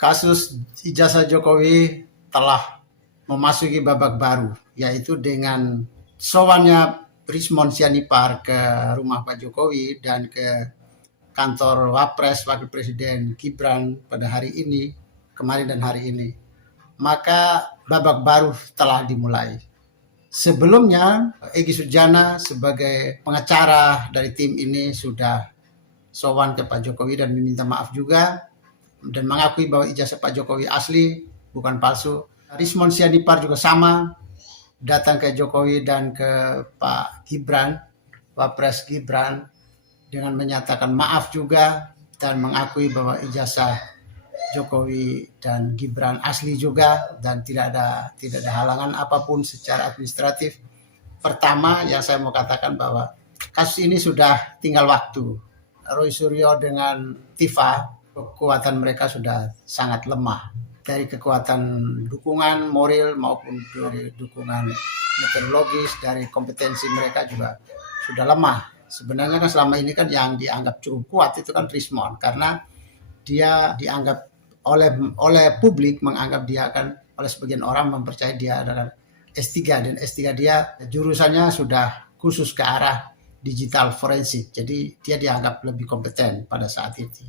kasus ijazah Jokowi telah memasuki babak baru, yaitu dengan sowannya Rismon Sianipar ke rumah Pak Jokowi dan ke kantor Wapres Wakil Presiden Gibran pada hari ini, kemarin dan hari ini. Maka babak baru telah dimulai. Sebelumnya, Egy Sujana sebagai pengacara dari tim ini sudah sowan ke Pak Jokowi dan meminta maaf juga dan mengakui bahwa ijazah Pak Jokowi asli, bukan palsu. Rismon Sianipar juga sama, datang ke Jokowi dan ke Pak Gibran, Wapres Gibran, dengan menyatakan maaf juga dan mengakui bahwa ijazah Jokowi dan Gibran asli juga dan tidak ada halangan apapun secara administratif. Pertama yang saya mau katakan bahwa kasus ini sudah tinggal waktu. Roy Suryo dengan Tifa, kekuatan mereka sudah sangat lemah. Dari kekuatan dukungan moral maupun dari dukungan metodologis, dari kompetensi mereka juga sudah lemah. Sebenarnya kan selama ini kan yang dianggap cukup kuat itu kan Rismon, karena dia dianggap oleh publik menganggap dia kan, oleh sebagian orang mempercayai dia adalah S3 dan S3 dia jurusannya sudah khusus ke arah digital forensik. Jadi dia dianggap lebih kompeten pada saat itu.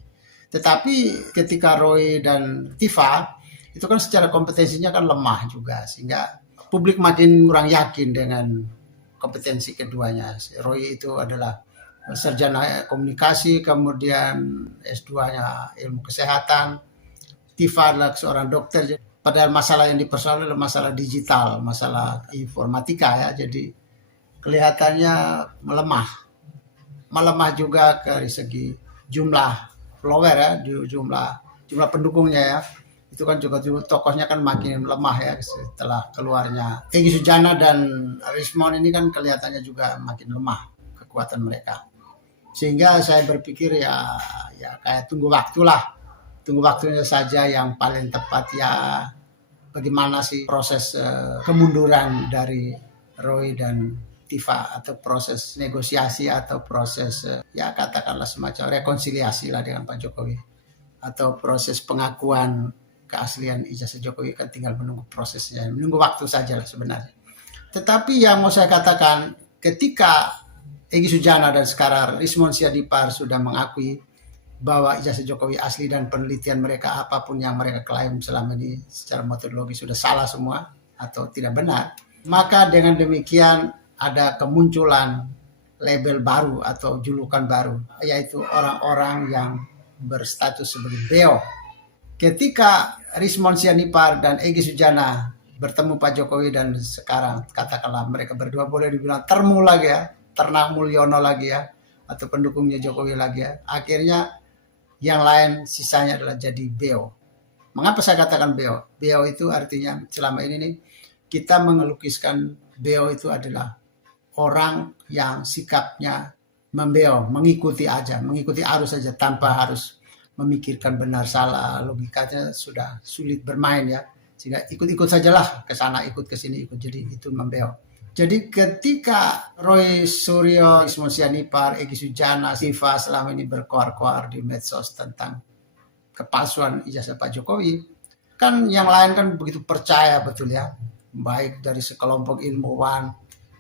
Tetapi ketika Roy dan Tifa itu kan secara kompetensinya kan lemah juga, sehingga publik makin kurang yakin dengan kompetensi keduanya. Roy itu adalah sarjana komunikasi, kemudian S2-nya ilmu kesehatan. Tifa adalah seorang dokter. Padahal masalah yang dipersoalkan adalah masalah digital, masalah informatika ya. Jadi kelihatannya melemah. Melemah juga dari segi jumlah follower ya, jumlah pendukungnya ya. Itu kan juga tokohnya kan makin lemah ya setelah keluarnya Egy Sujana dan Rismon ini kan kelihatannya juga makin lemah kekuatan mereka. Sehingga saya berpikir ya kayak tunggu waktunya saja yang paling tepat ya, bagaimana sih proses kemunduran dari Roy dan Tifa, atau proses negosiasi atau proses ya katakanlah semacam rekonsiliasi lah dengan Pak Jokowi, atau proses pengakuan keaslian ijazah Jokowi, kan tinggal menunggu prosesnya, menunggu waktu saja lah sebenarnya. Tetapi yang mau saya katakan, ketika Egy Sujana dan sekarang Rismon Sianipar sudah mengakui bahwa ijazah Jokowi asli dan penelitian mereka apapun yang mereka klaim selama ini secara metodologi sudah salah semua atau tidak benar, maka dengan demikian ada kemunculan label baru atau julukan baru, yaitu orang-orang yang berstatus sebagai beo. Ketika Rismon Sianipar dan Egy Sujana bertemu Pak Jokowi dan sekarang katakanlah mereka berdua boleh dibilang termu lagi ya, ternak Mulyono lagi ya, atau pendukungnya Jokowi lagi ya, akhirnya yang lain sisanya adalah jadi beo. Mengapa saya katakan beo? Beo itu artinya selama ini nih kita mengelukiskan beo itu adalah orang yang sikapnya membeo, mengikuti arus saja tanpa harus memikirkan benar salah, logikanya sudah sulit bermain ya, sehingga ikut-ikut sajalah, ke sana ikut, ke sini ikut, jadi itu membeo. Jadi ketika Roy Suryo, Rismon Sianipar, Egy Sujana, Tifa selama ini berkoar-koar di medsos tentang kepalsuan ijazah Pak Jokowi, kan yang lain kan begitu percaya betul ya, baik dari sekelompok ilmuwan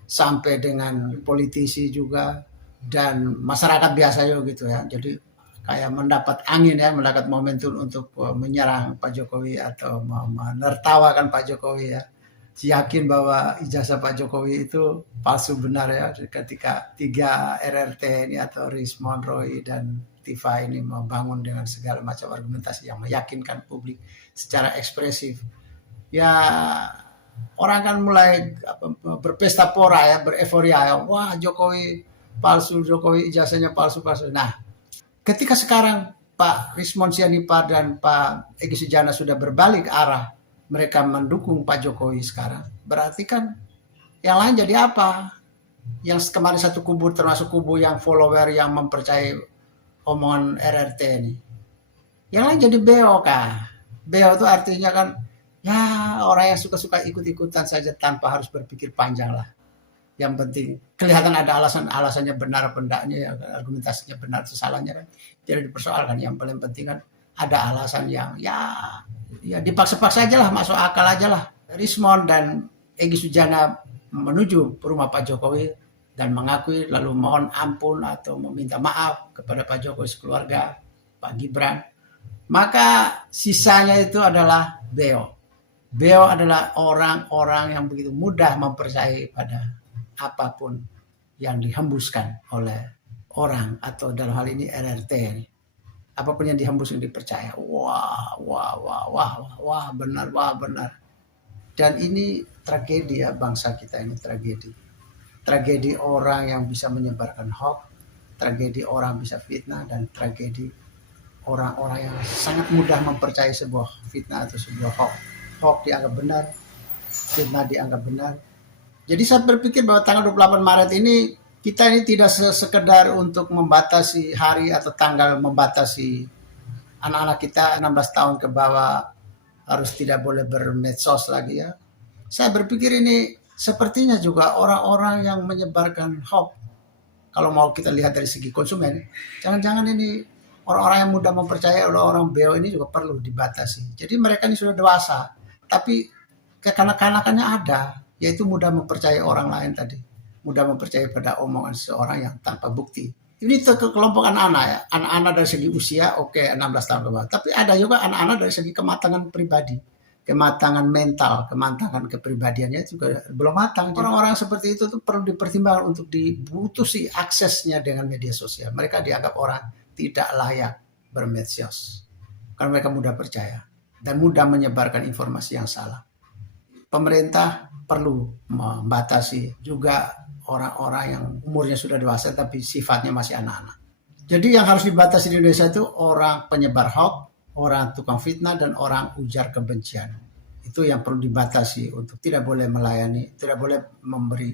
sampai dengan politisi juga dan masyarakat biasa juga gitu ya. Jadi kayak mendapat angin ya, mendapat momentum untuk menyerang Pak Jokowi atau menertawakan Pak Jokowi ya. Yakin bahwa ijazah Pak Jokowi itu palsu benar ya, ketika 3 RRT ini atau Rismon, Roy dan Tifa ini membangun dengan segala macam argumentasi yang meyakinkan publik secara ekspresif. Ya orang kan mulai berpesta pora ya, bereforia ya. Wah Jokowi palsu, Jokowi ijazahnya palsu. Nah, ketika sekarang Pak Rismon Sianipar dan Pak Egy Sujana sudah berbalik arah, mereka mendukung Pak Jokowi sekarang, berarti kan yang lain jadi apa? Yang kemarin satu kubu, termasuk kubu yang follower yang mempercayai omongan RRT ini, yang lain jadi beo kah? Beo itu artinya kan ya orang yang suka-suka ikut-ikutan saja tanpa harus berpikir panjang lah. Yang penting kelihatan ada alasannya benar apa enggaknya ya, argumentasinya benar atau salahnya kan tidak dipersoalkan. Yang paling penting kan ada alasan yang ya dipaksa-paksa aja lah, masuk akal aja lah. Rismond dan Egy Sujana menuju rumah Pak Jokowi dan mengakui lalu mohon ampun atau meminta maaf kepada Pak Jokowi sekeluarga, Pak Gibran. Maka sisanya itu adalah beliau. Beliau adalah orang-orang yang begitu mudah mempercayai pada apapun yang dihembuskan oleh orang atau dalam hal ini RRT ini. Apapun yang dihembuskan dipercaya. Wah, benar. Dan ini tragedi ya, bangsa kita ini tragedi. Tragedi orang yang bisa menyebarkan hoax, tragedi orang bisa fitnah, dan tragedi orang-orang yang sangat mudah mempercayai sebuah fitnah atau sebuah hoax. Hoax dianggap benar, fitnah dianggap benar. Jadi saya berpikir bahwa tanggal 28 Maret ini kita ini tidak sekedar untuk membatasi hari atau tanggal, membatasi anak-anak kita 16 tahun ke bawah harus tidak boleh bermedsos lagi ya. Saya berpikir ini sepertinya juga orang-orang yang menyebarkan hoax. Kalau mau kita lihat dari segi konsumen, jangan-jangan ini orang-orang yang mudah mempercayai orang-orang beo ini juga perlu dibatasi. Jadi mereka ini sudah dewasa, tapi kekanak-kanakannya ada, yaitu mudah mempercayai orang lain tadi. Mudah mempercayai pada omongan seorang yang tanpa bukti. Ini ke kelompok anak-anak ya. Anak-anak dari segi usia oke, 16 tahun ke bawah. Tapi ada juga anak-anak dari segi kematangan pribadi. Kematangan mental, kematangan kepribadiannya juga belum matang. Orang-orang seperti itu tuh perlu dipertimbangkan untuk diputusi aksesnya dengan media sosial. Mereka dianggap orang tidak layak bermedsos. Karena mereka mudah percaya dan mudah menyebarkan informasi yang salah. Pemerintah perlu membatasi juga orang-orang yang umurnya sudah dewasa tapi sifatnya masih anak-anak. Jadi yang harus dibatasi di Indonesia itu orang penyebar hoax, orang tukang fitnah, dan orang ujar kebencian. Itu yang perlu dibatasi untuk tidak boleh melayani, tidak boleh memberi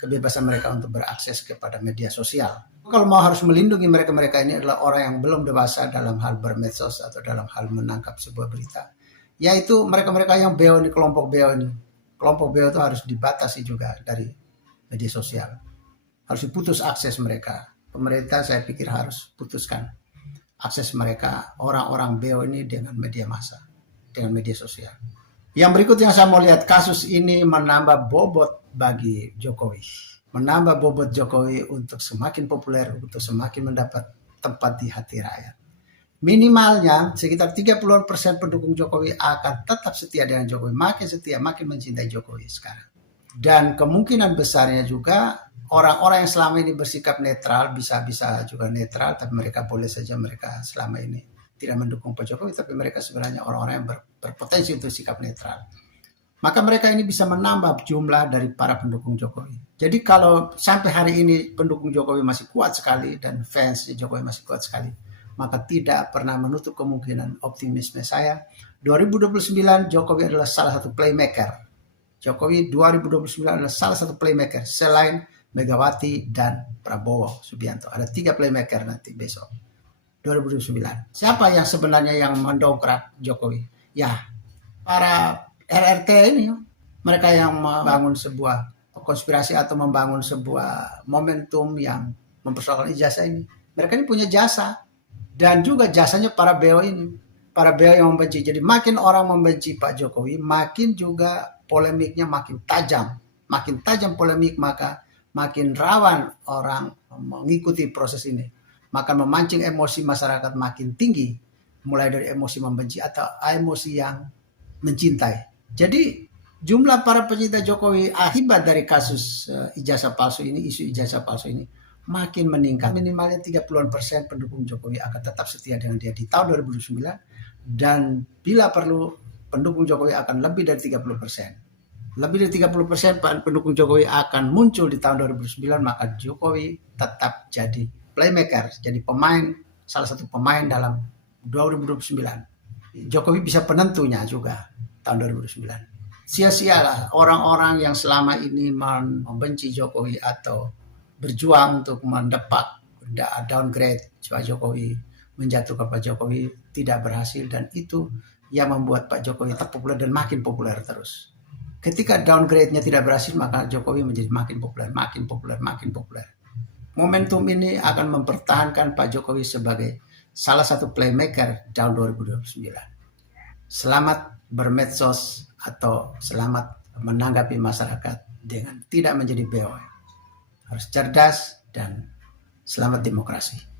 kebebasan mereka untuk berakses kepada media sosial. Kalau mau harus melindungi mereka-mereka ini adalah orang yang belum dewasa dalam hal bermedsos atau dalam hal menangkap sebuah berita. Yaitu mereka-mereka yang beo ini, kelompok beo ini. Kelompok beo itu harus dibatasi juga dari media sosial. Harus diputus akses mereka. Pemerintah saya pikir harus putuskan akses mereka, orang-orang beo ini dengan media massa, dengan media sosial. Yang berikut yang saya mau lihat, kasus ini menambah bobot bagi Jokowi. Menambah bobot Jokowi untuk semakin populer, untuk semakin mendapat tempat di hati rakyat. Minimalnya sekitar 30% pendukung Jokowi akan tetap setia dengan Jokowi. Makin setia, makin mencintai Jokowi sekarang. Dan kemungkinan besarnya juga orang-orang yang selama ini bersikap netral, bisa juga netral, tapi mereka boleh saja mereka selama ini tidak mendukung Pak Jokowi, tapi mereka sebenarnya orang-orang yang berpotensi untuk sikap netral. Maka mereka ini bisa menambah jumlah dari para pendukung Jokowi. Jadi kalau sampai hari ini pendukung Jokowi masih kuat sekali dan fans Jokowi masih kuat sekali, maka tidak pernah menutup kemungkinan optimisme saya 2029 Jokowi adalah salah satu playmaker. Jokowi 2029 adalah salah satu playmaker selain Megawati dan Prabowo Subianto. Ada 3 playmaker nanti besok 2029. Siapa yang sebenarnya yang mendongkrak Jokowi? Ya, para RRT ini, mereka yang membangun sebuah konspirasi atau membangun sebuah momentum yang mempersoalkan ijazah ini. Mereka ini punya jasa. Dan juga jasanya para beo ini. Para beo yang membenci. Jadi makin orang membenci Pak Jokowi, makin juga polemiknya makin tajam. Makin tajam polemik, maka makin rawan orang mengikuti proses ini. Maka memancing emosi masyarakat makin tinggi. Mulai dari emosi membenci atau emosi yang mencintai. Jadi jumlah para pecinta Jokowi akibat dari kasus ijazah palsu ini, isu ijazah palsu ini, makin meningkat. Minimalnya 30% pendukung Jokowi akan tetap setia dengan dia di tahun 2029. Dan bila perlu pendukung Jokowi akan lebih dari 30%. Lebih dari 30% pendukung Jokowi akan muncul di tahun 2009, maka Jokowi tetap jadi playmaker, jadi pemain, salah satu pemain dalam 2029. Jokowi bisa penentunya juga tahun 2009. Sia-sialah orang-orang yang selama ini membenci Jokowi atau berjuang untuk mendepak downgrade Pak Jokowi, menjatuhkan Pak Jokowi, tidak berhasil, dan itu yang membuat Pak Jokowi tetap populer dan makin populer terus. Ketika downgrade-nya tidak berhasil, maka Jokowi menjadi makin populer, makin populer, makin populer. Momentum ini akan mempertahankan Pak Jokowi sebagai salah satu playmaker tahun 2029. Selamat bermedsos atau selamat menanggapi masyarakat dengan tidak menjadi BO. Harus cerdas dan selamat demokrasi.